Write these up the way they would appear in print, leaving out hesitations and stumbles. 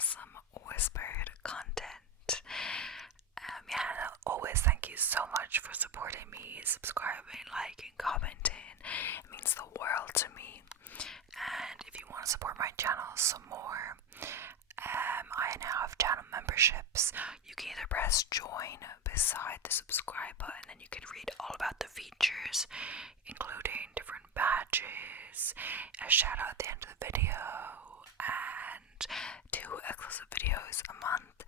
awesome whispered content. Yeah, always thank you so much for supporting me, subscribing, liking, commenting. It means the world to me. And if you want to support my channel some more, I now have channel memberships. You can either press join beside the subscribe button and you can read all about the features, including different badges, a shout out at the end of the video, and 2 exclusive videos a month.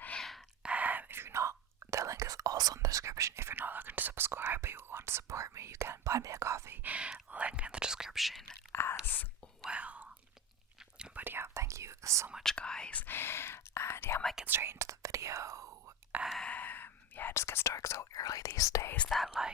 If you're not, the link is also in the description. If you're not looking to subscribe but you want to support me, you can buy me a coffee, link in the description as well. But yeah, thank you so much, guys. And yeah, I might get straight into the video. Yeah, it just gets dark so early these days that I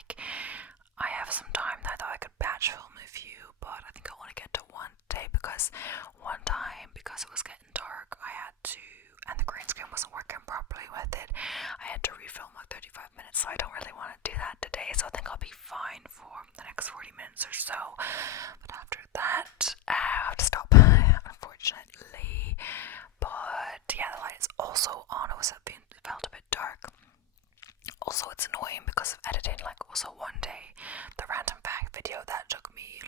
have some time that I thought I could batch film a few, but I think I want to get to one day because one time, because it was getting dark, I had to, and the green screen wasn't working properly with it, I had to refilm like 35 minutes, so I don't really want to do that today, so I think I'll be fine for the next 40 minutes or so. But after that, I have to stop, unfortunately. But yeah, the light is also on. It felt a bit dark. Also, it's annoying because of editing. Also one day, the random fact video that took me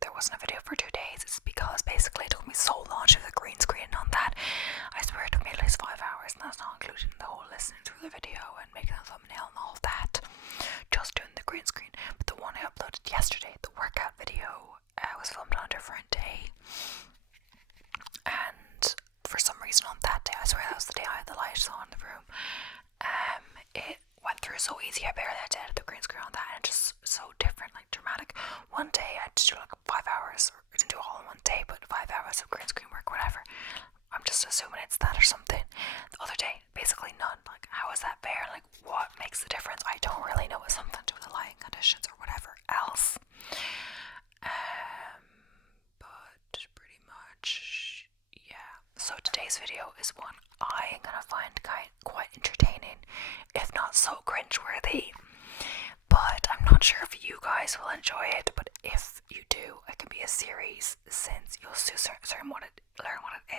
there wasn't a video for 2 days. It's because basically it took me so long to do the green screen on that. I swear it took me at least 5 hours, and that's not including the whole listening through the video and making a thumbnail and all of that. Just doing the green screen. But the one I uploaded yesterday, the workout video, was filmed on a different day. And for some reason on that day, I swear that was the day I had the lights on in the room, it went through so easy. I barely had to edit the green screen on that, and it's just so different, dramatic. One day I had to do 5 hours, or I didn't do it all in one day, but 5 hours of green screen work, whatever. I'm just assuming it's that or something. The other day, basically none. How is that fair? What makes the difference? I don't really know. It's something to do with the lighting conditions or whatever else. But pretty much, yeah. So today's video is one I am gonna find quite entertaining, if not so cringeworthy. But I'm not sure if you guys will enjoy it. But if you do, it can be a series, since you'll soon learn what it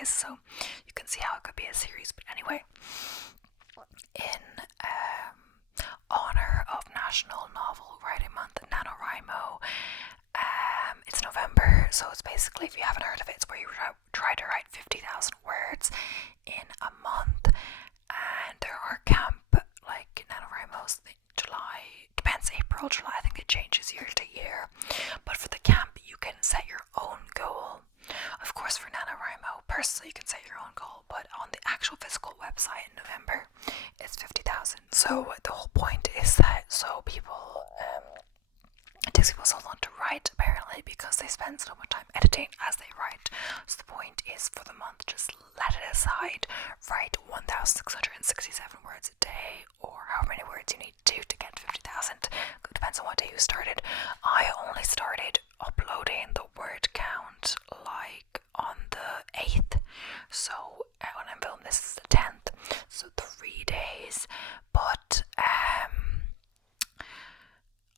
is. So you can see how it could be a series. But anyway, in honor of National Novel Writing Month, NaNoWriMo, it's November, so it's basically, if you haven't heard of it, it's where you try to write 50,000 words in a month. And there are camp, NaNoWriMo's July, depends, April, July, I think it changes year to year. But for the camp, you can set your own goal. Of course, for NaNoWriMo, personally, you can set your own goal, but on the actual physical website in November, it's 50,000. So the whole point is that, so people, it takes people so long to write, apparently, because they spend so much time editing as they write. So the point is, for the month, just let it aside, write 1,667 words a day, or however many words you need to get 50,000. It depends on what day you started. I only started uploading the word count on the 8th, so when I'm filming this is the 10th, so 3 days. But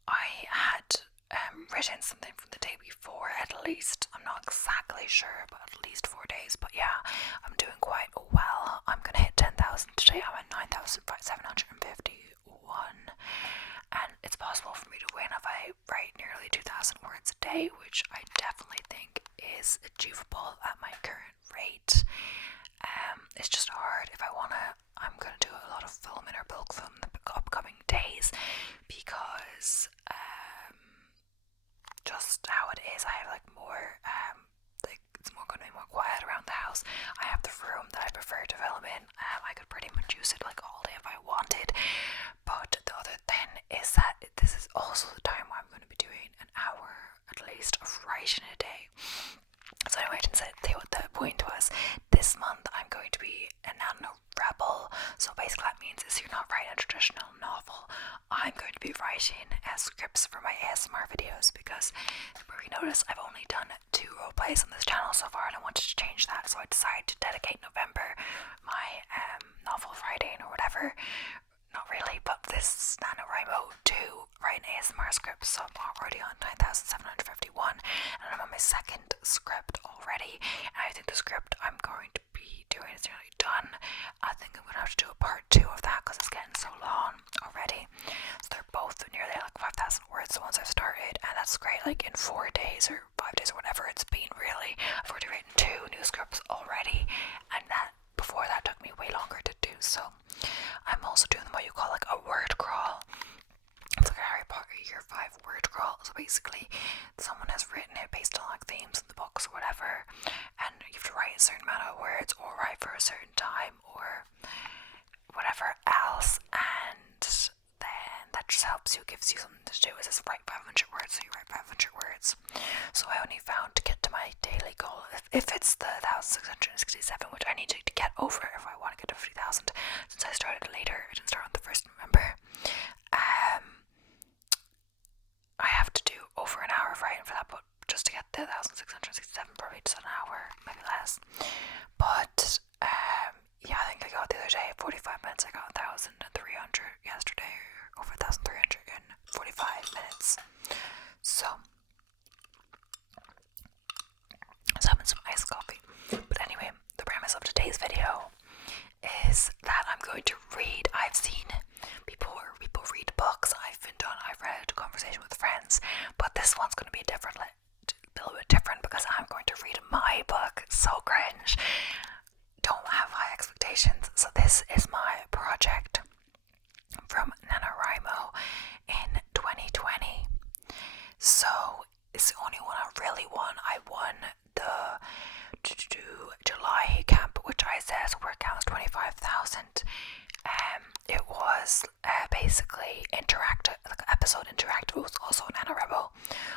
I had written something from the day before, at least. I'm not exactly sure, but at least 4 days. But yeah, I'm doing quite well. I'm gonna hit 10,000 today. I'm at 9,751, and it's possible for me to win if I write nearly 2,000 words a day, which I definitely think is achievable at my current rate. It's just hard. I'm gonna do a lot of filming or bulk film in the upcoming days, because just how it is, I have more it's going to be more quiet around the house. I have the room that I prefer to film in. I could pretty much use it all day if I wanted. But the other thing is that this is also the time where I'm going to be doing an hour at least of writing a day. So anyway, I didn't say what the point was. This month I'm going to be a NaNoWriMo. So basically that means is you're not writing a traditional novel. I'm going to be writing scripts for my ASMR videos, because if you notice, I've only done 2 roleplays on this channel so far, and I wanted to change that, so I decided to dedicate November my novel writing or whatever. Not really, but this NaNoWriMo to write an ASMR script, so I'm already on 9,751, and I'm on my 2nd script already, and I think the script I'm going to be doing is 4 days or 5 days or whatever it's been, really. I've already written 2 new scripts already, and that before that took me way longer to do. So I'm also doing what you call like a word crawl. It's like a Harry Potter Year 5 word crawl. So basically someone has written it based on like themes in the books or whatever, and you have to write a certain amount of words or write for a certain time or whatever else, and then that just helps you, gives you something to do. It says write 500 words, so you write 500 words. So I only found to get to my daily goal, if it's the 1667, which I need to get over if I want to get to 50,000, since I started later, I didn't start on the 1st of November. I have to do over an hour of writing for that, but just to get the 1667, probably just an hour, maybe less. But yeah, I think I got the other day 45 minutes. I got 1,300 yesterday, over 1,300 in 45 minutes. So I was having some iced coffee. But anyway, the premise of today's video is that I'm going to read. I've seen people read books. I've read Conversation with Friends, but this one's going to be a little bit different because I'm going to read my book. So cringe. Don't have high expectations. So this is my project from NaNoWriMo in 2020. So it's the only one I really won. I won the July camp, which I said work out was 25,000. It was basically interactive, like episode interactive. It was also an NaNoWriMo.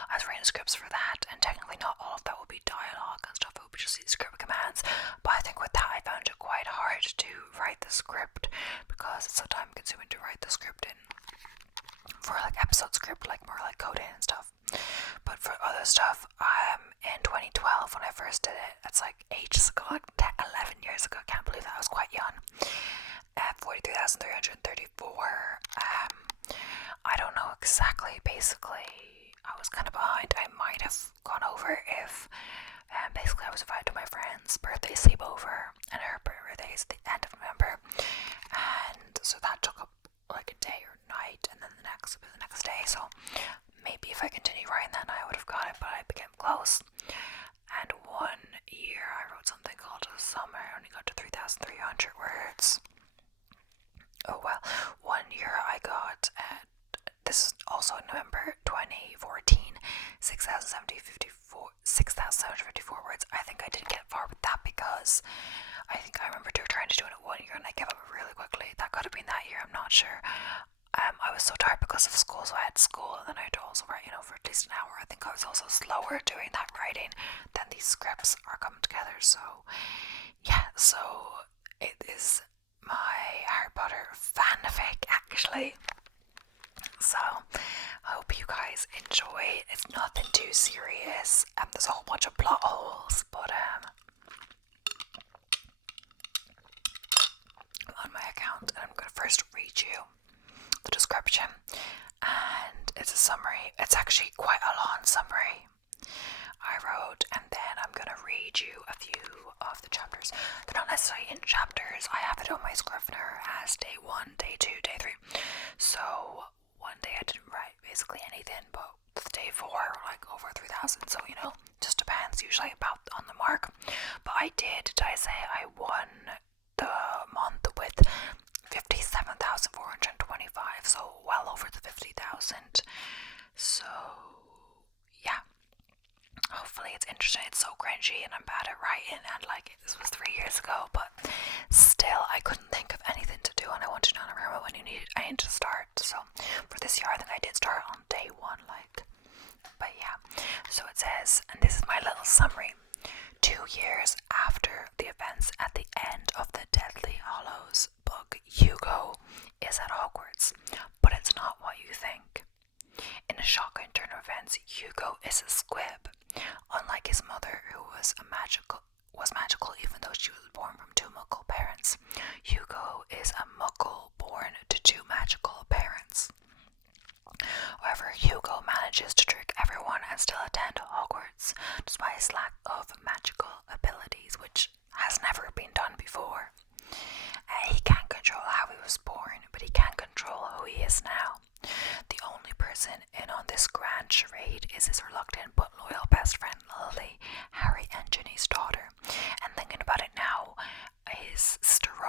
I was writing scripts for that, and technically not all of that will be dialogue and stuff. It will be just these script commands. But I think with that, I found it quite hard to write the script because it's so time consuming to write the script in. For like episode script, like more like coding and stuff. But for other stuff, in 2012 when I first did it, it's like ages ago, like 11 years ago. I can't believe that. I was quite young. 43,334. I don't know exactly. Basically, I was kind of behind. I might have gone over if basically I was invited to my friend's birthday sleepover, and her birthday is at the end of November, and so that took up like a day or night, and then the next day. So maybe if I continue writing that night I would have got it, but I became close. And one year I wrote something called a summer. I only got to 3,300 words. Oh well, 1 year I got, this is also in November 2014, 6,754 words. I think I didn't get far with that because I think I remember trying to do it in 1 year and I gave up really quickly. That could have been that year, I'm not sure. I was so tired because of school, so I had school and then I had to also write, for at least an hour. I think I was also slower doing that writing than these scripts are coming together. So yeah, so it is my Harry Potter fanfic, actually. So I hope you guys enjoy. It's nothing too serious. There's a whole bunch of plot holes, but on my account, and I'm gonna first read you the description, and it's a summary. It's actually quite a long summary I wrote, and then I'm gonna read you a few of the chapters. They're not necessarily in chapters. I have it on my Scrivener as day 1, day 2, day 3. So one day I didn't write basically anything, but day 4 like over 3,000. So just depends. Usually about on the mark. But I say I won the month with 57,425. So well over the 50,000. So yeah. Hopefully it's interesting. It's so cringy and I'm bad at writing, and this was 3 years ago, but still I couldn't think of anything to do, and I wanted to NaNoWriMo when I needed to start. So for this year I think I did start on day 1, but yeah. So it says, and this is my little summary: 2 years after the events at the end of the Deathly Hallows book, Hugo is at Hogwarts, but it's not what you think. In a shocking turn of events, Hugo is a squibb. Unlike his mother, who was magical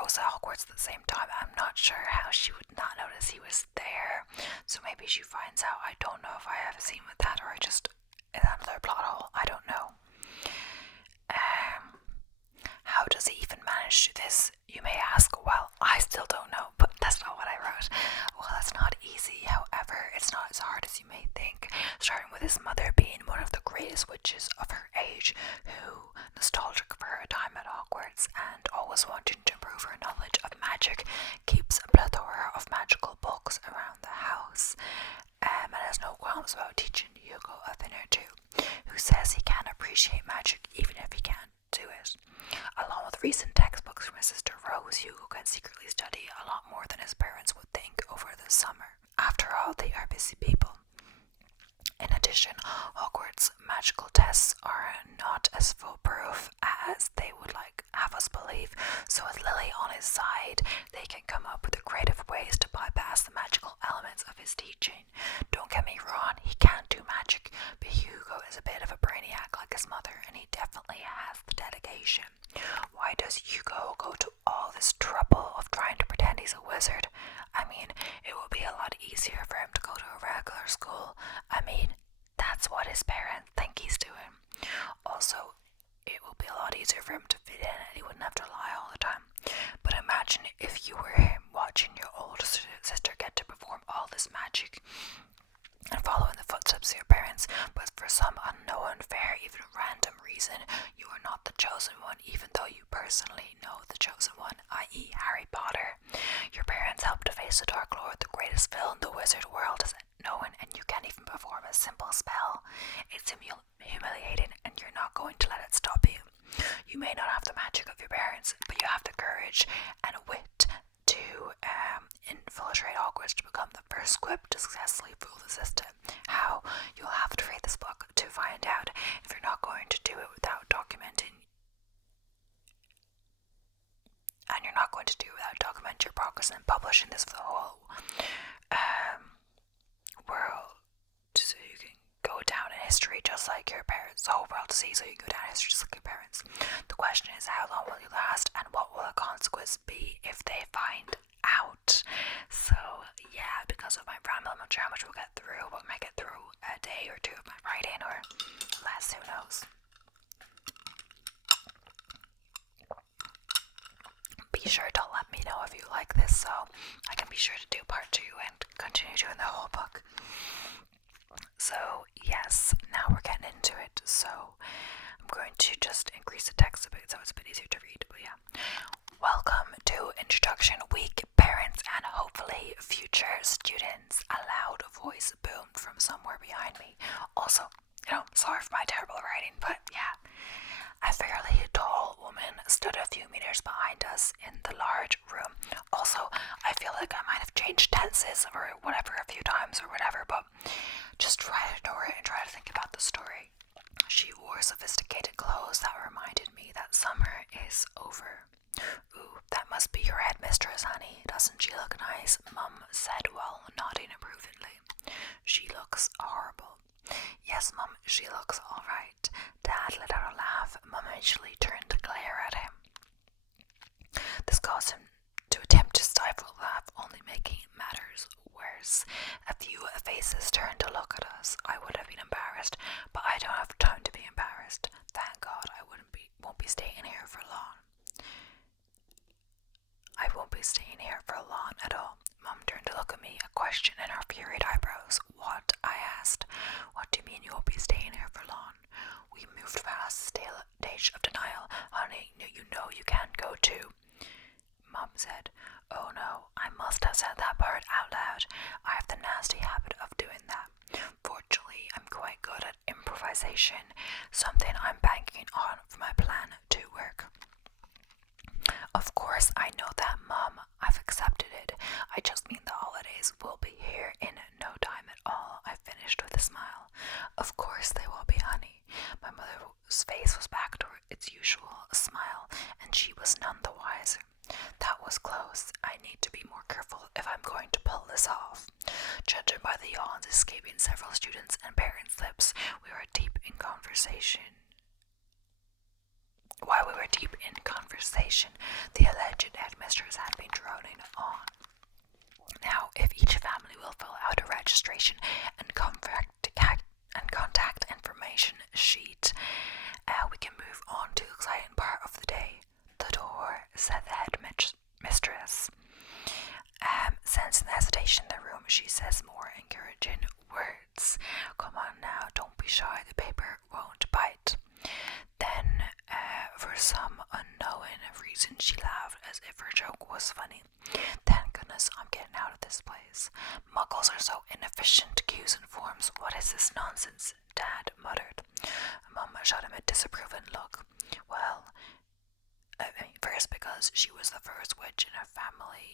was at Hogwarts at the same time. I'm not sure how she would not notice he was there. So maybe she finds out. I don't know if I have a scene with that or I just in another plot hole. I don't know. How does he even manage to do this, you may ask? Well, I still don't know, but that's not what I wrote. Well, it's not easy, however, it's not as hard as you may think, starting with his mother being one of the greatest witches of her age, who, nostalgic for her time at Hogwarts and always wanting to improve her knowledge of magic, keeps a plethora of magical books around the house, and has no qualms about teaching Hugo a thing or two, who says he can appreciate magic even if he can't do it. Along with recent textbooks from his sister Rose, Hugo can secretly study a lot more than his parents would think over the summer. After all, they are busy people. In addition, Hogwarts magical tests are not as foolproof as they would like have us believe, so with Lily on his side, they can come up with creative ways to bypass the magical elements of his teaching. Don't get me wrong, he can't do magic, but Hugo is a bit of a brainiac like his mother, and he definitely has the dedication. Why does Hugo go to all this trouble of trying to pretend he's a wizard? I mean, it would be a lot easier for him to go to a regular school. I mean, that's what his parents think he's doing. Also, it will be a lot easier for him to fit in and he wouldn't have to lie all the time. But imagine if you were him watching your older sister get to perform all this magic and follow in the footsteps of your parents, but for some unknown, fair, even random reason, you are not the chosen one, even though you personally know the chosen one, i.e. Harry Potter. Your parents helped to face the Dark Lord, the greatest villain the wizard world has known, and you can't even perform a simple spell. It's humiliating, and you're not going to let it stop you. You may not have the magic of your parents, but you have the courage and wit to infiltrate Hogwarts to become the first squibb to successfully fool the system. How? You'll have to read this book to find out. If you're not going to do it without documenting, and you're not going to do it without documenting your progress and publishing this for the whole world, so you can go down in history just like your parents, the whole world to see, so you can go down in history just like your parents. The question is, how long will you last, and what will the consequence be if they find out? So yeah, because of my ramble, I'm not sure how much we'll get through, but we might get through a day or two of my writing, or less, who knows. Be sure to let me know if you like this, so I can be sure to do part 2 and continue doing the whole book. So yes, now we're getting into it. So I'm going to just increase the text a bit so it's a bit easier to read, but yeah. Welcome to Introduction Week, parents and hopefully future students. A loud voice boomed from somewhere behind me. Also, sorry for my terrible writing, but yeah. A fairly tall woman stood a few meters behind us in the large room. Also, I feel like I might have changed tenses or whatever a few times or whatever, but just try to ignore it and try to think about the story. She wore sophisticated clothes that reminded me that summer is over. Ooh, that must be your headmistress, honey. Doesn't she look nice? Mum said while nodding approvingly. She looks horrible. Yes, Mum, she looks alright. Dad let out a laugh. Mum eventually turned to glare at him. This caused him to attempt to stifle a laugh, only making matters worse. A few faces turned to look at us. I would have been embarrassed, but I don't have time to be embarrassed. Thank God I won't be staying here for long. I won't be staying here for long at all. Mum turned to look at me, a question in her furrowed eyebrows. What? I asked. What do you mean you won't be staying here for long? We moved past the stage of denial. Honey, you know you can't go too. Mum said. Oh no, I must have said that part out loud. I have the nasty habit of doing that. Fortunately, I'm quite good at improvisation, something I'm banking on for my plan to work. Of course, I know that, Mum. I've accepted it. I just mean the holidays will be here in no time at all. I finished with a smile. Of course they will be, honey. My mother's face was back to its usual smile, and she was none the wiser. That was close. I need to be more careful if I'm going to pull this off. Judging by the yawns escaping several students' and parents' lips, we were deep in conversation. While we were deep in conversation, the alleged headmistress as if her joke was funny. Thank goodness I'm getting out of this place. Muggles are so inefficient, cues and forms. What is this nonsense? Dad muttered. Mum shot him a disapproving look. Well, first because she was the first witch in her family.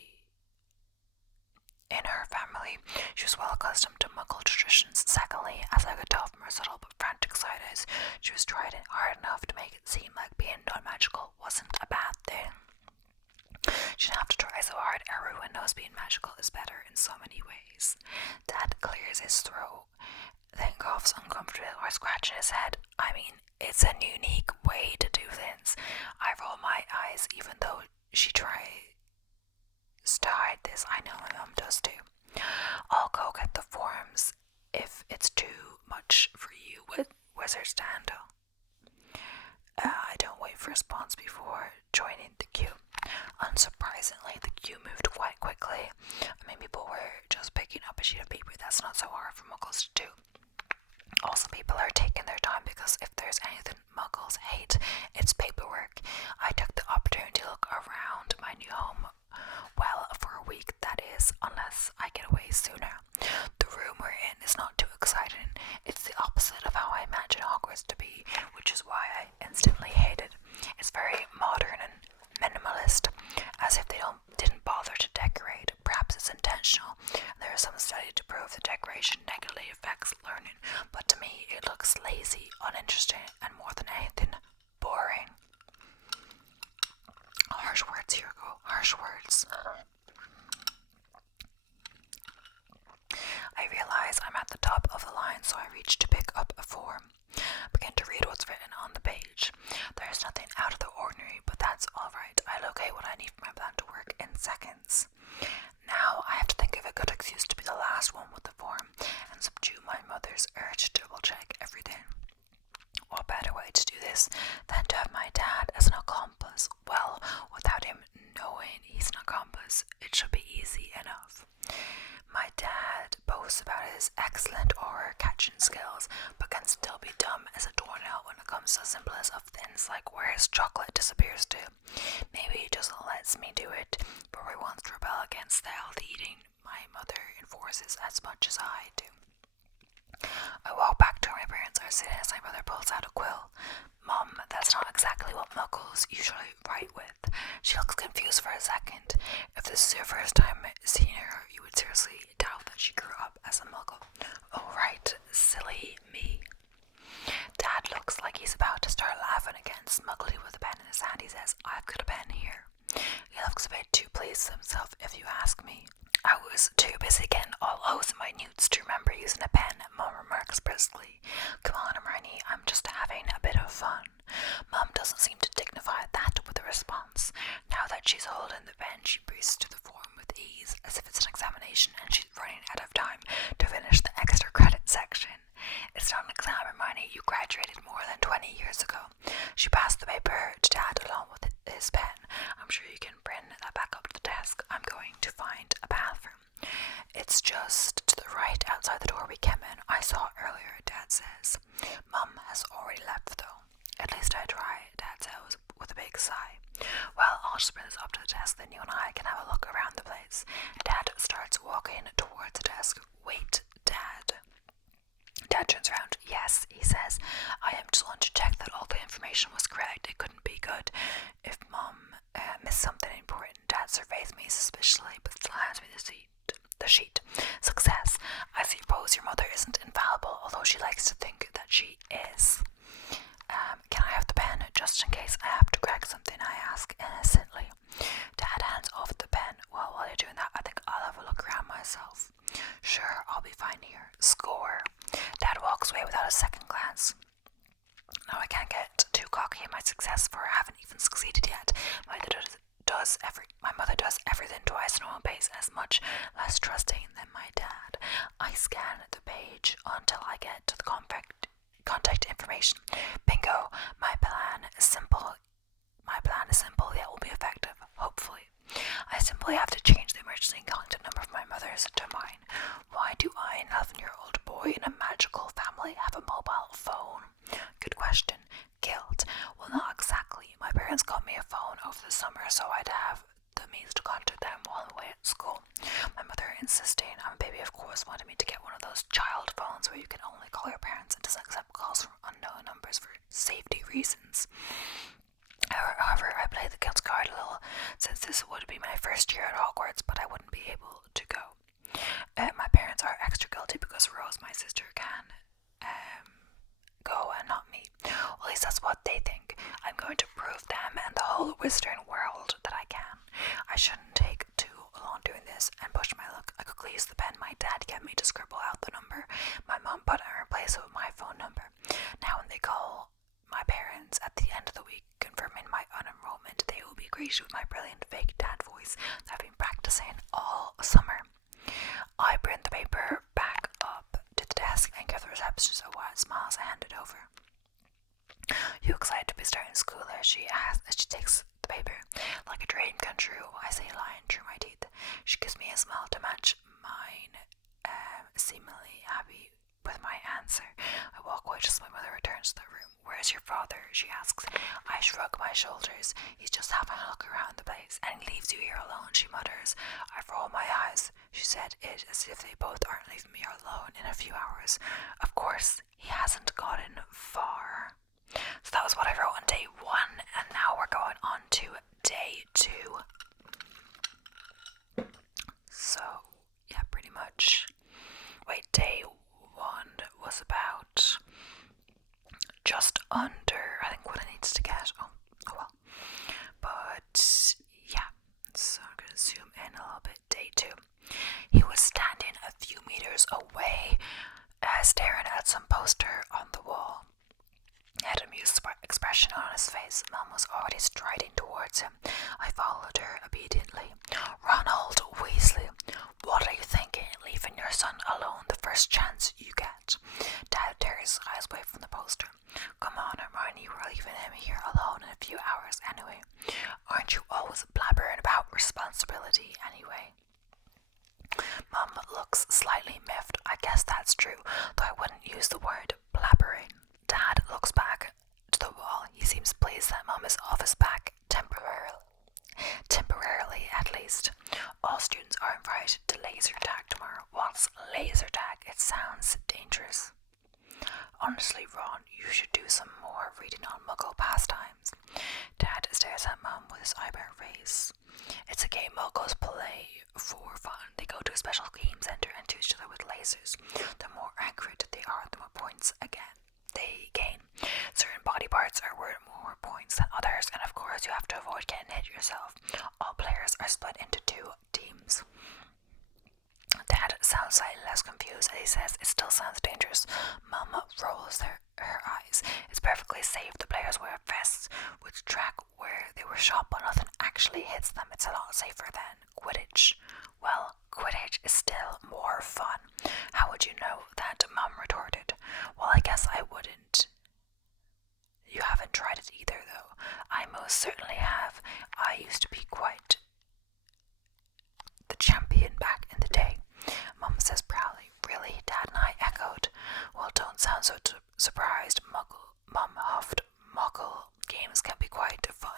She was well accustomed to Muggle traditions. Secondly, as I could tell from her subtle but frantic side eyes, she was trying hard enough to make it seem like being non-magical wasn't a bad thing. She didn't have to try so hard. Everyone knows being magical is better in so many ways. Dad clears his throat, then coughs uncomfortably while scratching his head. I mean, it's a unique way to do things. I roll my eyes even though she tries to hide this. I know my mum does too. I'll go get the forms if it's too much for you, Wizard Standal. I don't wait for a response before joining the queue. Unsurprisingly, the queue moved quite quickly. I mean, people were just picking up a sheet of paper. That's not so hard for Muggles to do. Also, people are taking their time because if there's anything Muggles hate, it's paperwork. I took the opportunity to look around my new home. Well, for a week, that is, unless I get away sooner. The room we're in is not too exciting. It's the opposite of how I imagine Hogwarts to be, which is why I instantly hate it. It's very modern and minimalist, as if they didn't bother to decorate. Perhaps it's intentional. There is some study to prove that decoration negatively affects learning, but to me it looks lazy, uninteresting, and more than anything, boring. Harsh words, Hugo. Harsh words. I realize I'm at the top of the line, so I reach to pick up a form. Begin to read what's written on the page. There's nothing out of the ordinary, but that's alright. I locate what I need for my plan to work in seconds. Now I have to think of a good excuse to be the last one with the form and subdue my mother's urge to double check everything. What better way to do this than to have my dad as an accomplice? Well, without him knowing he's an accomplice, it should be easy enough. My dad boasts about his excellent horror catching skills, but can still be dumb as a doornail when it comes to the simplest of things like where his chocolate disappears to. Maybe he just lets me do it, but he wants to rebel against the healthy eating my mother enforces as much as I do. I walk back to where my parents are sitting as my mother pulls out a quill. Mum, that's not exactly what Muggles usually write with. She looks confused for a second. If this is your first time seeing her, you would seriously doubt that she grew up as a Muggle. Oh right, silly me. Dad looks like he's about to start laughing again, smugly with a pen in his hand. He says, I've got a pen here. He looks a bit too pleased with himself, if you ask me. I was too busy getting all O's in my notes to remember using a pen, Mum remarks briskly. Come on, Hermione, I'm just having a bit of fun. Mum doesn't seem to dignify that with a response. Now that she's holding the pen, she breezes through the form with ease, as if it's an examination and she's running out of time to finish the extra credit section. It's not an exam, Hermione. You graduated more than 20 years ago. She passed the paper to Dad along with his pen. I'm sure you can bring that back up to the desk. I'm going to find a bathroom. It's just to the right outside the door we came in. I saw it earlier, Dad says. Mum has already left, though. At least I try, Dad says with a big sigh. Well, I'll just bring this up to the desk, then you and I can have a look around the place. Dad starts walking towards the desk. Wait, Dad. Dad turns around. Yes, he says. I am just wanting to check that all the information was correct. It couldn't be good if Mum missed something important. Dad surveys me suspiciously, but still hands me the sheet. Success. I suppose your mother isn't infallible, although she likes to think that she is. Can I have the pen, just in case I have to correct something? I ask innocently. Dad hands off the pen. Well, while you're doing that, I think I'll have a look around myself. Sure, I'll be fine here. Score. Dad walks away without a second glance. Now I can't get too cocky in my success, for I haven't even succeeded yet. My mother does everything twice in one pace and is much less trusting than my dad. I scan the page until I get to the contact information. Bingo. My plan is simple, yet will be effective, hopefully. I simply have to change the emergency contact number of my mother's to mine. Why do I, an 11-year-old boy in a magical family, have a mobile phone? Good question. Guilt. Well, not exactly. My parents got me a phone over the summer so I'd have means to contact them while away at school. My mother, insisting on baby, of course, wanted me to get one of those child phones where you can only call your parents and doesn't accept calls from unknown numbers for safety reasons. However, I played the guilt card a little, since this would be my first year at Hogwarts, but I wouldn't be able to go. My parents are extra guilty because Rose, my sister, can go and not me. Well, at least that's what they think. I'm going to prove them and the whole wizarding world that I can. I shouldn't take too long doing this and push my luck. I quickly used the pen my dad gave me to scribble out the number my mom put and replace it with my phone number. Now when they call my parents at the end of the week confirming my unenrollment, they will be greeted with my brilliant fake dad voice that I've been practicing all summer. I print the paper back up to the desk and give the receptionist a wide smile as I hand it over. You excited to be starting school there? She asks as she takes the paper. Like a dream come true, I say, lying through my teeth. She gives me a smile to match mine, seemingly happy with my answer. I walk away just as my mother returns to the room. Where's your father? She asks. I shrug my shoulders. He's just having a look around the place, and he leaves you here alone, she mutters. I roll my eyes. She said it as if they both aren't leaving me alone in a few hours. Of course, he hasn't gotten far. So that was what I wrote on day 1, and now we're going on to day 2. So, yeah, pretty much. Wait, day 1 was about just under, I think, what it needs to get. Oh well. But, yeah, so I'm going to zoom in a little bit. Day 2. He was standing a few meters away, staring at some poster on the wall. He had an amused expression on his face. Mum was already striding towards him. I followed her obediently. Ronald Weasley, what are you thinking? Leaving your son alone the first chance you get? Dad tears his eyes away from the poster. Come on, Hermione, we're leaving him here alone in a few hours anyway. Aren't you always blabbering about responsibility anyway? Mum looks slightly miffed. I guess that's true, though I wouldn't use the word blabbering. Dad looks back to the wall. He seems pleased that Mum is off his back temporarily at least. All students are invited to laser tag tomorrow. What's laser tag? It sounds dangerous. Honestly, Ron, you should do some more reading on Muggle pastimes. Dad stares at Mum with his eyebrow raised. It's a game Muggles play for fun. They go to a special game center and to each other with lasers. The more accurate they are, the more points they gain. Certain body parts are worth more points than others, and of course you have to avoid getting hit yourself. All players are split into 2 teams. Dad sounds slightly less confused as he says it still sounds dangerous. Mum rolls her eyes. It's perfectly safe. The players wear vests which track where they were shot, but nothing actually hits them. It's a lot safer than Quidditch. Well, Quidditch is still more fun. How would you know that? Mum retorted. Well, I guess I wouldn't. You haven't tried it either, though. I most certainly have. I used to be quite the champion back in the day. Mum says proudly. Really? Dad and I echoed. Well, don't sound so surprised, Muggle. Mum huffed. Muggle games can be quite fun.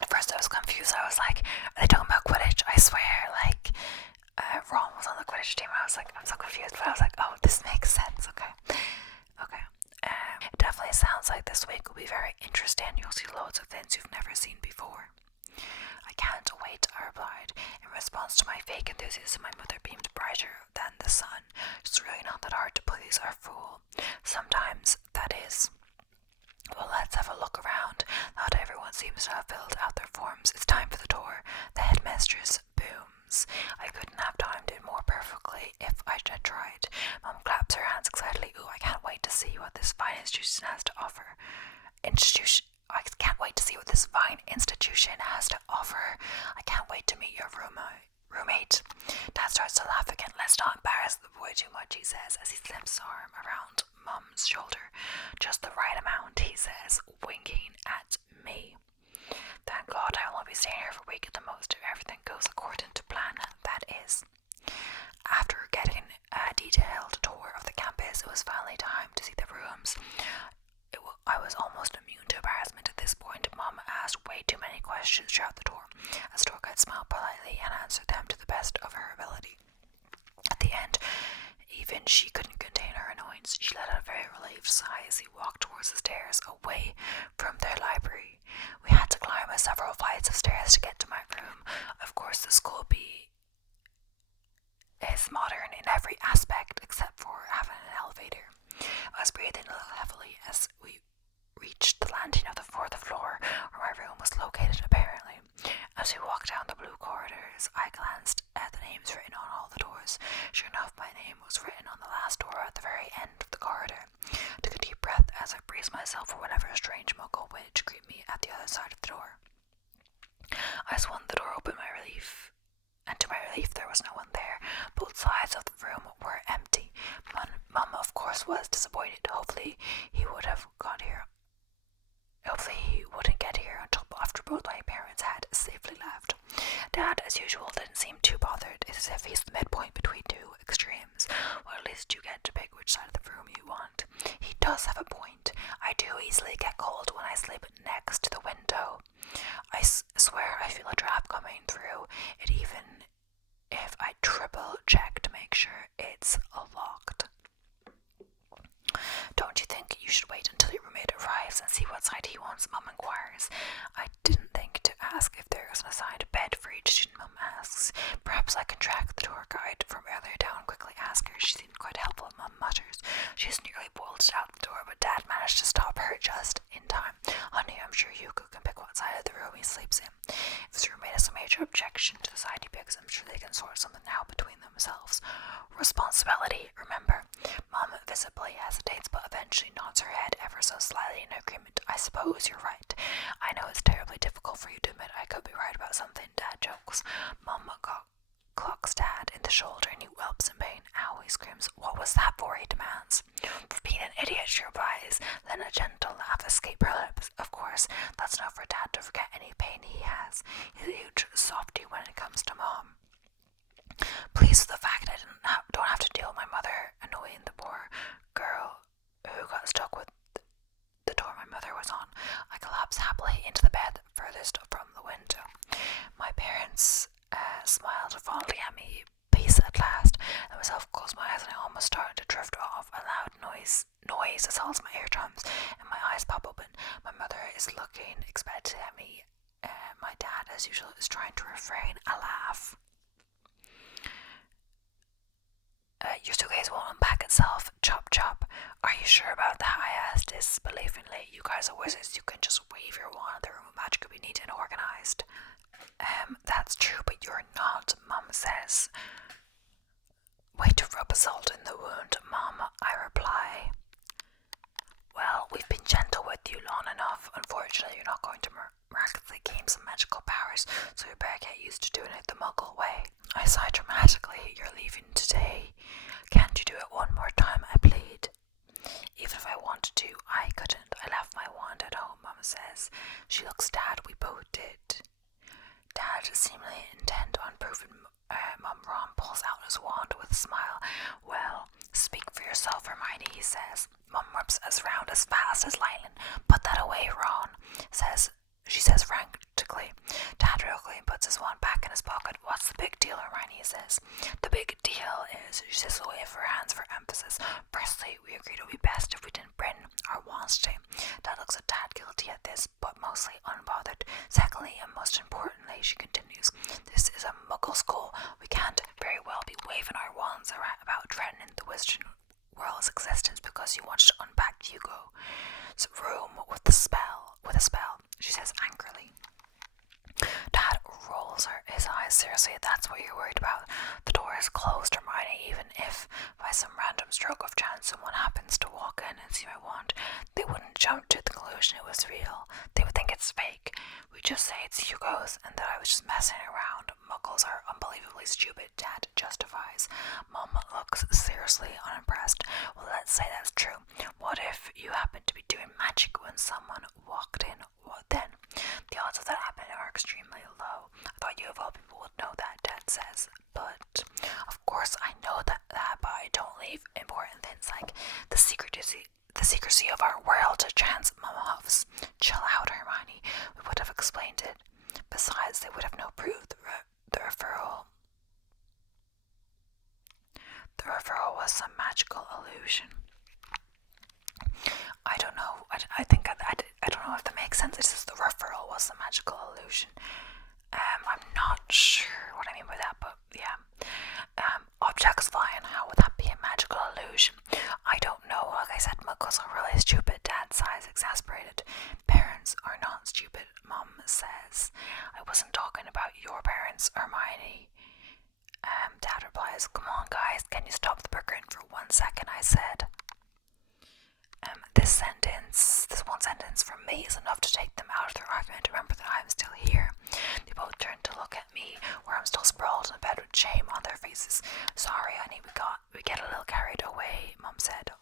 At first I was confused. I was like, are they talking about Quidditch? I swear, like, Ron was on the Quidditch team. I was like, I'm so confused, but I was like, oh, this makes sense. Okay. It definitely sounds like this week will be very interesting. You'll see loads of things you've never seen before. I can't wait, I replied. In response to my fake enthusiasm, my mother beamed brighter than the sun. It's really not that hard to please our fool. Sometimes that is. Well, let's have a look around. Not everyone seems to have filled out their forms. It's time for the tour. The headmistress booms. I couldn't have timed it more perfectly if I had tried. Mum claps her hands excitedly. Ooh, I can't wait to see what this fine institution has to offer. I can't wait to see what this fine institution has to offer. I can't wait to meet your roommate. Dad starts to laugh again. Let's not embarrass the boy too much, he says, as he slips his arm around Mum's shoulder. Just the right amount, he says, winking at me. Thank God I will only be staying here for a week at the most if everything goes according to plan, that is. After getting a detailed tour of the campus, it was finally time to see the rooms. questions throughout the tour, as the tour guide smiled politely and answered them to the best of her ability. At the end, even she couldn't contain her annoyance. She let out a very relieved sigh as he walked towards the stairs away from their library. We had to climb several flights of stairs to get to my room. Of course, the school is modern in every aspect except for having an elevator. I was breathing a little heavily as we reached the landing of the fourth floor where my room was located apparently. As we walked down the blue corridors, I glanced at the names written on all the doors. Sure enough, my name was written on the last door at the very end of the corridor. I took a deep breath as I braced myself for whatever strange muggle witch greeted me at the other side of the door. I swung the door open and to my relief there was no one there. Both sides of the room were empty. Mum, of course, was disappointed. Hopefully he wouldn't get here until after both my parents had safely left. Dad, as usual, didn't seem too bothered. It's as if he's the midpoint between two extremes. Well, at least you get to pick which side of the room you want. He does have a point. I do easily get cold when I sleep next to the window. I swear I feel a draft coming through it, even if I triple check to make sure it's locked. Don't you think you should wait until your roommate arrives and see what side he wants? Mum inquires. I didn't think to ask if there is an assigned bed for each student. Mum asks. Perhaps I can track the tour guide from earlier down and quickly ask her. She seemed quite helpful. Mum mutters. She's nearly bolted out the door, but Dad managed to stop her just in time. Honey, I'm sure Hugo can pick what side of the room he sleeps in. If his roommate has a major objection to the side he picks, I'm sure they can sort something out between themselves. Responsibility, remember. Mum visibly hesitates, but eventually nods her head ever so slightly in agreement. I suppose you're right. I know it's terribly difficult for you to admit I could be right about something. Dad jokes. Mum clocks Dad in the shoulder and he whelps in pain. Ow, he screams. What was that for? He demands. For being an idiot, she replies. Then a gentle laugh escapes her lips. Of course, that's enough for Dad to forget any pain he has. He's a huge softie when it comes to Mom. Pleased with the fact I don't have to deal with my mother annoying the poor girl who got stuck with the door my mother was on, I collapsed happily into the bed furthest from the window. My parents smiled fondly at me. Peace at last. I myself closed my eyes and I almost started to drift off. A loud noise assaults my eardrums and my eyes pop open. My mother is looking expectantly at me. My dad, as usual, is trying to refrain a laugh. Your suitcase won't unpack itself. Chop chop. Are you sure about that? I asked disbelievingly. You guys are wizards. You can just wave your wand. The room of magic could be neat and organized. That's true, but you're not, Mum says. Wait to rub salt in the wound, Mum, I reply. Well, we've been gentle with you long enough. Unfortunately, you're not going to miraculously gain some magical powers, so you better get used to doing it the Muggle way. I sigh dramatically. You're leaving today. Can't you do it one more time? I plead. Even if I wanted to, I couldn't. I left my wand at home, Mum says. She looks Dad. We both did. Dad, seemingly intent on proving Mum wrong, pulls out his wand with a smile. Well, speak for yourself, Hermione, he says. Mum whips us round as fast as lightning. Put that away, Ron, she says frantically. Dad quickly puts his wand back in his pocket. What's the big deal, Hermione says. The big deal is, she says the wave her hands for emphasis. Firstly, we agreed it would be best if we didn't bring our wands today. Dad looks a tad guilty at this, but mostly unbothered. Secondly, and most importantly, she continues, this is a Muggle school. We can't very well be waving our wands about threatening the Wizarding world's existence because you wanted to unpack Hugo's room with a spell, she says angrily. Dad rolls his eyes. Seriously, that's what you're worried about? The door is closed, Hermione. Even if by some random stroke of chance someone happens to walk in and see my wand, they wouldn't jump to the conclusion it was real. They would think it's fake. We just say it's Hugo's and that I was just messing around. Muggles are unbelievably stupid, Dad justifies. Mum looks seriously unimpressed. Well, let's say that's true. What if you happened to be doing magic when someone walked in? What then? The odds of that happening are extremely low. I thought you of all people would know that, Dad says. But, of course I know that, but I don't leave important things like the secrecy of our world to chance, Mum huffs. Chill out, Hermione. We would have explained it. Besides, they would have no proof the referral was some magical illusion. I don't know. I think I don't know if that makes sense. It says the referral was a magical illusion. I'm not sure what I mean by that, but yeah. Objects flying. How would that be a magical illusion? I don't know. Like I said, muggles are really stupid. Dad sighs, exasperated. Parents are not stupid, Mum says. I wasn't talking about your parents, Hermione. Dad replies, come on guys, can you stop the bickering for 1 second, I said. This one sentence from me is enough to take them out of their argument. Remember that I'm still here. They both turn to look at me, where I'm still sprawled in bed with shame on their faces. Sorry, honey, we get a little carried away, Mum said.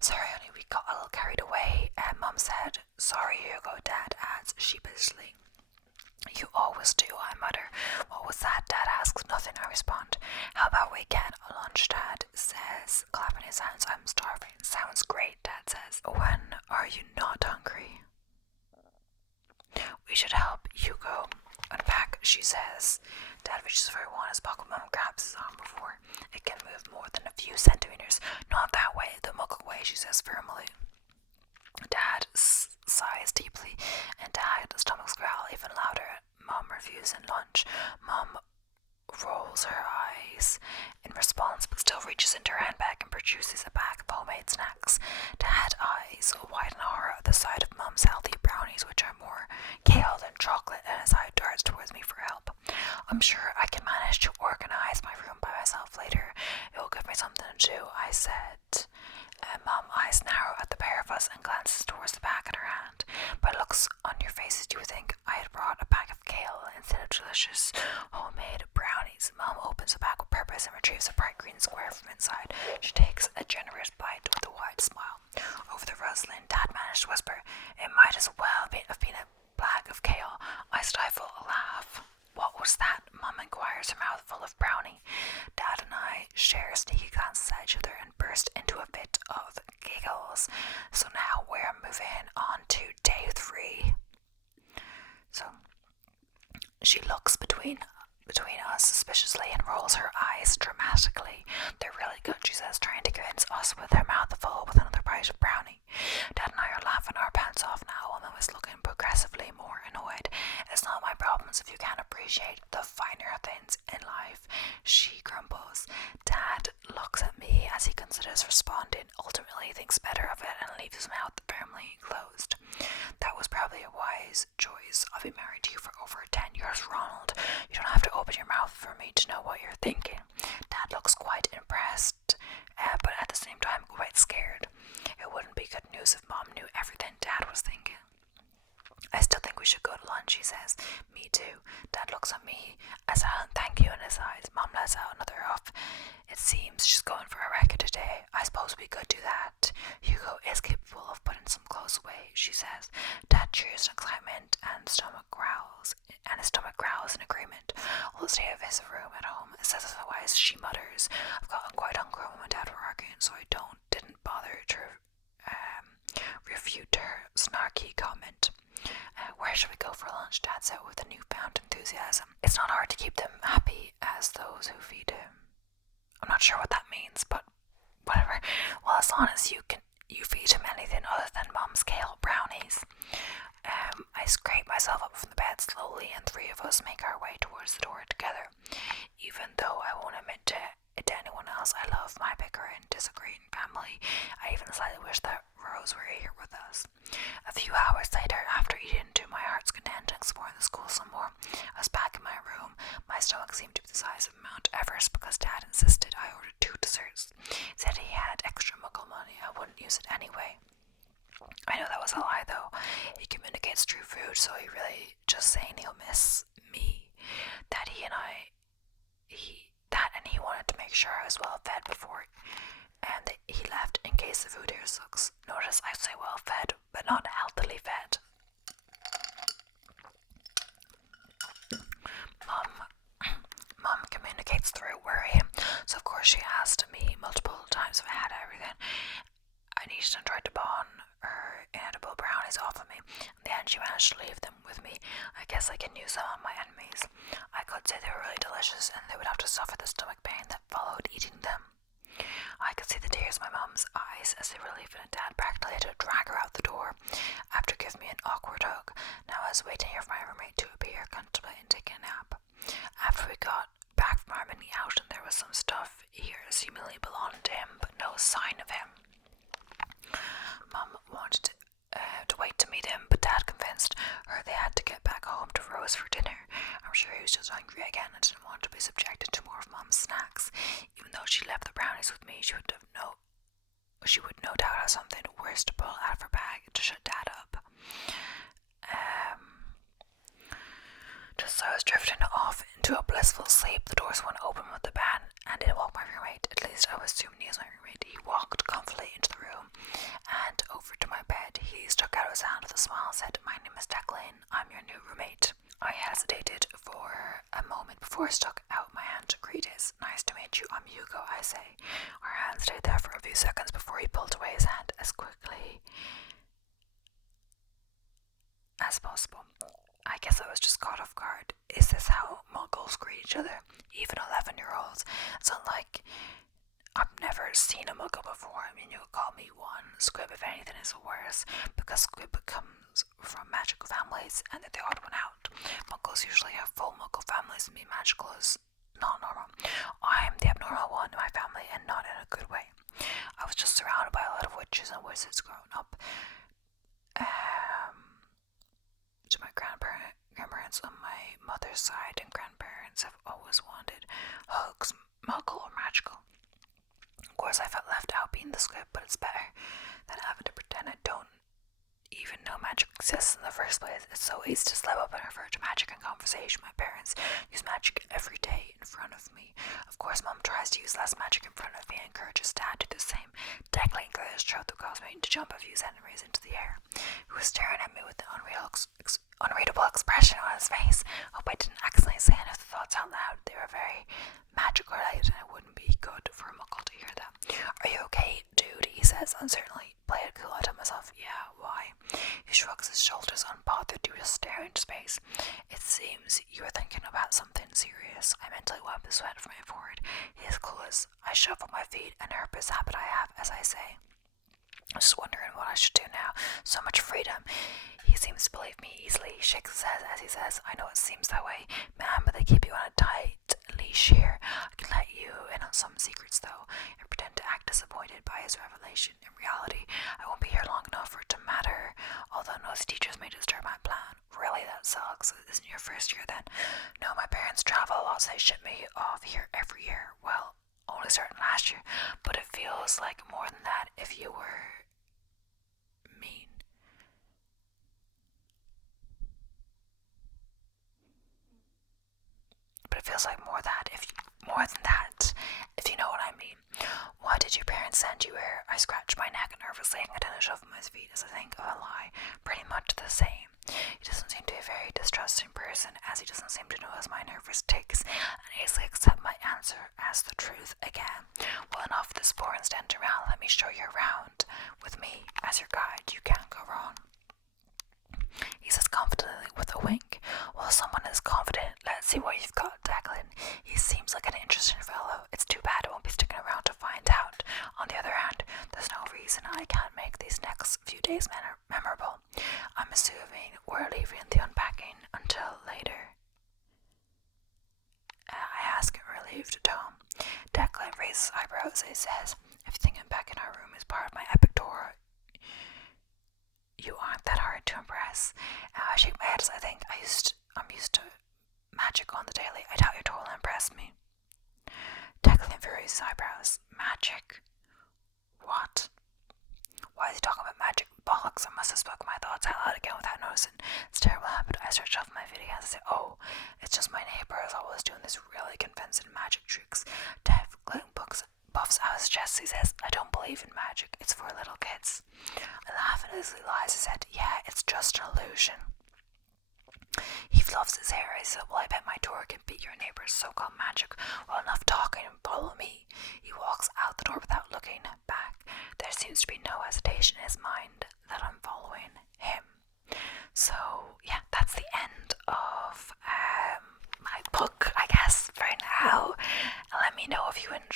Sorry, honey, we got a little carried away, Mum said. Sorry, Hugo, Dad adds sheepishly. You always do, I mutter. What was that? Dad asks. Nothing, I respond. How about we get a lunch, Dad says, clapping his hands. I'm starving. Sounds great, Dad says. When are you not hungry? We should help Hugo unpack, she says. Dad reaches for one in his pocket. Mum grabs his arm before it can move more than a few centimeters. Not that way, the muggle way, she says firmly. Dad sighs deeply, and Dad's stomachs growl even louder. Mum refusing lunch. Mum rolls her eyes in response, but still reaches into her handbag and produces a bag of homemade snacks. Dad's eyes widen horror at the sight of Mum's healthy brownies, which are more kale than chocolate, and his eye darts towards me for help. I'm sure I can manage to organize my room by myself later. It will give me something to do, I said. Mum eyes narrow at the pair of us and glances towards the bag in her hand. By looks on your faces, you would think I had brought a bag of kale instead of delicious homemade brownies. Mum opens the bag with purpose and retrieves a bright green square from inside. She takes a generous bite with a wide smile. Over the rustling, Dad managed to whisper, "It might as well have been a bag of kale." I stifle a laugh. What was that? Mum inquires, her mouth full of brownie. Dad and I share sneaky glances at each other and burst into a fit of giggles. So now we're moving on to day 3. So she looks between us suspiciously and rolls her eyes dramatically. They're really good, she says, trying to convince us with her mouth full with another bite of brownie. Dad and I are laughing our pants off now, and Mum is looking progressively more annoyed. It's not my problems if you can't appreciate the finer things in life, she grumbles. Dad looks at me as he considers responding, ultimately thinks better of it, and leaves his mouth firmly closed. That was probably a wise choice. I've been married to you for over 10 years, Ronald. You don't have to open your mouth for me to know what you're thinking. Dad looks quite impressed, but at the same time quite scared. It wouldn't be good news if Mom knew everything Dad was thinking. I still think we should go to lunch, he says. Me too. Dad looks at me, a silent thank you in his eyes. Mom lets out another huff. It seems she's going for a record today. I suppose we could do that. Hugo is capable of putting some clothes away, she says. Dad cheers in excitement and his stomach growls in agreement. All the state of his room at home says otherwise, she mutters. I've gotten quite hungry when my dad were arguing, so I didn't bother to refute her snarky comment. Where should we go for lunch? Dad said with a newfound enthusiasm. It's not hard to keep them happy as those who feed him. I'm not sure what that means, but whatever. Well, as long as you feed him anything other than Mom's kale brownies. I scrape myself up from the bed slowly, and 3 of us make our way towards the door together. Even though I won't admit to anyone else, I love my bickering, disagreeing family. I even slightly wish that Rose were here with us. A few hours later, after eating to my heart's content and exploring the school some more, I was back in my room. My stomach seemed to be the size of Mount Everest because Dad insisted I ordered 2 desserts. He said he had extra muggle money. I wouldn't use it anyway. I know that was a lie, though. He communicates through food, so he really just saying he'll miss me. That he wanted to make sure I was well fed before and that he left in case the food here sucks. Notice I say well fed, but not healthily fed. Mum communicates through worry, so of course she asked me multiple times if I had everything I needed and tried to pawn her inedible brownies off of me. In the end, she managed to leave them with with me. I guess I can use them on my enemies. I could say they were really delicious and they would have to suffer the stomach pain that followed eating them. I could see the tears in my mum's eyes as they were leaving, and Dad practically had to drag her out the door after giving me an awkward hug. Now I was waiting here for my roommate to appear, contemplating taking a nap. After we got back from our mini out, and there was some stuff here seemingly belonged to him, but no sign of him. Mum wanted to wait to meet him, but Dad convinced her they had to get back home to Rose for dinner. I'm sure he was just hungry again and didn't want to be subjected to more of Mum's snacks. Even though she left the brownies with me, she would no doubt have something worse to pull out of her bag to shut Dad up. Just as I was drifting off into a blissful sleep, the doors went open with a bang, and in walked my roommate. At least I was assuming he was my roommate. He walked comfortably into the room and over to my bed. He stuck out his hand with a smile and said, "My name is Declan. I'm your new roommate." I hesitated for a moment before I stuck out my hand to greet his. "Nice to meet you. I'm Hugo," I say. Our hands stayed there for a few seconds before he pulled away his hand as quickly as possible. I guess I was just caught off guard. Is this how muggles greet each other? Even 11-year-olds? It's not like I've never seen a muggle before. I mean, you could call me one. Squibb, if anything, is worse, because Squibb comes from magical families and they're the odd one out. Muggles usually have full muggle families, and being magical is not normal. I'm the abnormal one in my family, and not in a good way. I was just surrounded by a lot of witches and wizards growing up. To my grandparents on my mother's side and grandparents have always wanted hugs, muggle or magical. Of course, I felt left out being the squib, but it's better than having to pretend I don't even know magic exists in the first place. It's so easy to slip up and refer to magic in conversation. My parents use magic every day in front of me. Of course, Mum tries to use less magic in front of me and encourages Dad to do the same. Declan cleared his throat that caused me to jump a few centimeters into the air. He was staring at me with an unreadable expression on his face. Hope I didn't accidentally say any of the thoughts out loud. They were very magic related, and it wouldn't be good for a muggle to hear them. "Are you okay, dude?" he says uncertainly. Play it cool, I tell myself. "Yeah, why?" He shrugs his shoulders, unbothered. You just stare into space. "It seems you are thinking about something serious." I mentally wipe the sweat from my forehead. He is clueless. I shuffle my feet, an herpes habit I have, as I say. I'm just wondering what I should do now. So much freedom. He seems to believe me easily. He shakes his head as he says, "I know it seems that way, man, but they keep you on a tight leash here. I can let you in on some secrets, though, and pretend to act disappointed by his revelation. In reality, I won't be here long enough for it to matter, although nosy teachers may disturb my plan." "Really? That sucks. Isn't your first year then?" "No, my parents travel a lot, so they ship me off here every year." "Well, only starting last year, but it feels like more than that if you were mean." But it feels like more than that, if you know what I mean. "Why did your parents send you here?" I scratch my neck nervously and continue to shuffle my feet as I think of a lie. Pretty much the same. He doesn't seem to be a very distrusting person, as he doesn't seem to notice my nervous tics and easily accept my answer as the truth again. "Well, enough of this boring stand around. Let me show you around. With me as your guide, you can't go wrong," he says confidently with a wink. "Well, someone is confident. Let's see what you've got, Declan. He seems like an interesting fellow. It's too bad I won't be sticking around to find out. On the other hand, there's no reason I can't make these next few days memorable. I'm assuming we're leaving the unpacking until later?" I ask in a relieved tone. Declan raises eyebrows as he says, "Everything unpacking our room is part of my epic tour. You aren't that hard to impress." I shake my head as I think I'm used to magic on the daily. "I doubt your tour will impress me." Declan raises his eyebrows. "Magic? What? Why is he talking about magic? Bollocks." I must have spoken my thoughts out loud again without noticing. It's a terrible habit. I start shuffling my feet again and say, "Oh, it's just my neighbor is always doing these really convincing magic tricks. Dev glowing buffs out his chest. He says, "I don't believe in magic. It's for little kids." I laugh and as he lies, I said, "Yeah, it's just an illusion." He fluffs his hair. He said, "Well, I bet my tour can beat your neighbor's so-called magic. Well, enough talking and follow me." He walks out the door without looking back. There seems to be no hesitation in his mind that I'm following him. So, yeah, that's the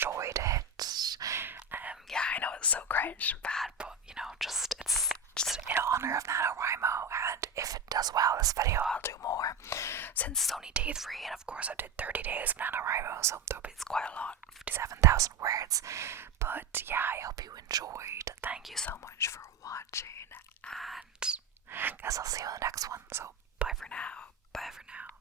enjoyed it. Yeah, I know it's so cringe and bad, but you know, it's just in honor of NaNoWriMo, and if it does well this video, I'll do more, since it's only day 3, and of course I did 30 days of NaNoWriMo, so it's quite a lot, 57,000 words. But yeah, I hope you enjoyed. Thank you so much for watching, and I guess I'll see you in the next one. So bye for now. Bye for now.